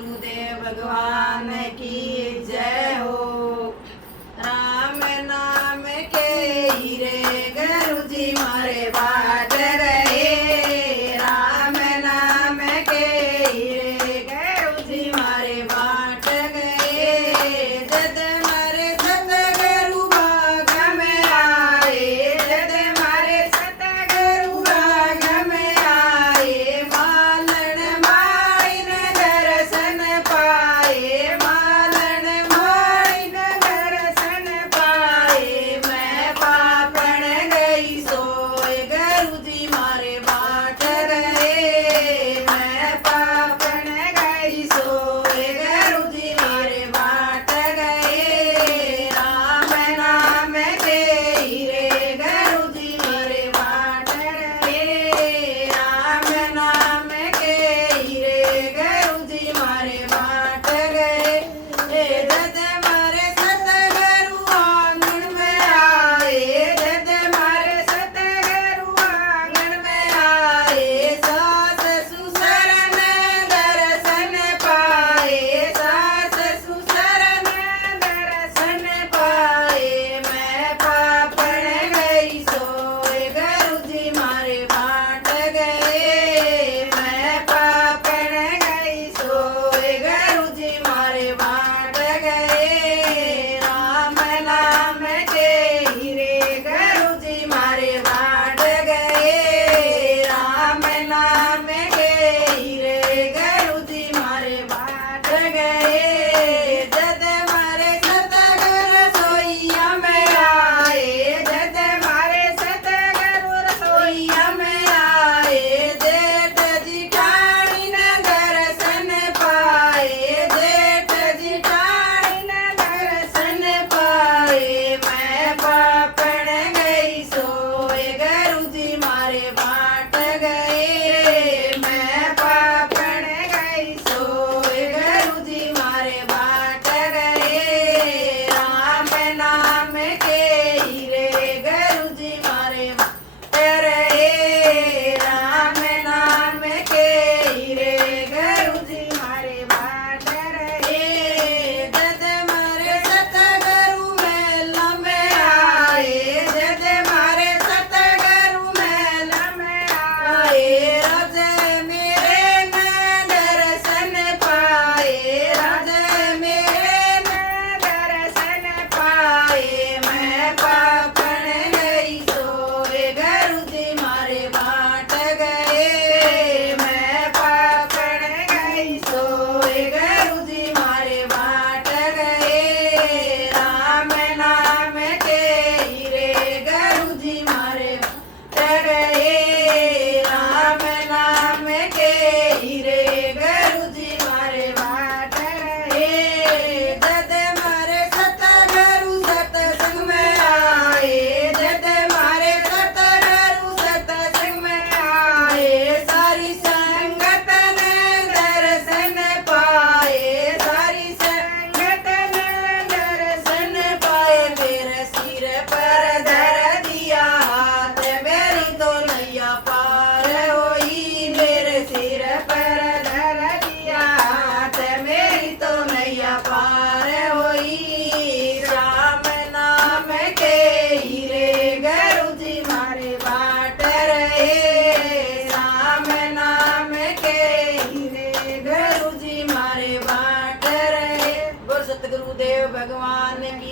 गुरुदेव भगवान की जय हो। राम नाम के हीरे गुरु जी मारे बाट गए। राम नाम के हीरे गुरु जी मारे बाट गए। जद मारे सतगुरु बाग में आए। जद मारे सतगुरु बाग में आए। मालन माइन दर्शन पाए। मालन माइन दर्शन पाए। मैं पापन गई सोए गुरु जी मारे बाट गए। मैं पापन गई सोए गुरु जी मारे बाट गए। राम नाम के हीरे गुरु जी मारे बाट गए। राम नाम के हीरे गुरु जी मारे बाट गए। जद मारे सतगुरु आंगन में आए। जद मारे सतगुरु आंगन में आए। सास ससुर ने दर्शन पाए। सास ससुर ने दर्शन पाए। मैं पापन गई सोए गुरु जी मारे बाट गए। मैं पापन गई सोए गुरु जी मारे बाट गए। राम नाम के हीरे गुरु जी मारे बाट गए। राम नाम के हीरे गुरु जी मारे बाट गए। जद मारे सतगुर रसोईया में आए। जद मारे सतगुरु रसोईया में आए। जेठ जिठानी ने दर्शन पाए। जेठ जिठानी ने दर्शन पाए। मैं पापन गई सोए गुरु जी मारे बाट गए। मैं पापन गई सोए गुरु जी मारे बाट गए। राम नाम के हीरे गुरु जी मारे बाट गए। राम नाम के हीरे गुरु जी मारे बाट गए। जद मारे सतगुरु मेला में आए। जद मारे सतगुरु मेला में आए। राजे मेरे ने दर्शन पाए। राजे मेरे ने दर्शन पाए। मैं पापन गई सोए गुरु जी मारे बाट गए। मैं पापन गई सोए गुरु जी मारे बाट गए। राम नाम के हीरे गुरु जी मारे बाट गए। राम नाम के हीरे गुरु जी मारे बाट गए। जद मारे सतगुरु सतसंग में आए। जद मारे सतगुरु सतसंग में आए। सारी संगत ने दर्शन पाए। सारी संगत ने दर्शन पाए। मेरे सिर पर धर दिया हाथ। मेरी तो नैया पार होई। मेरे सिर पर धर दिया हाथ। मेरी तो नैया पार होई। राम नाम के हीरे गुरु जी मारे बाट रहे। राम नाम के हीरे गुरु जी मारे बाट रहे। बोल सतगुरुदेव भगवान की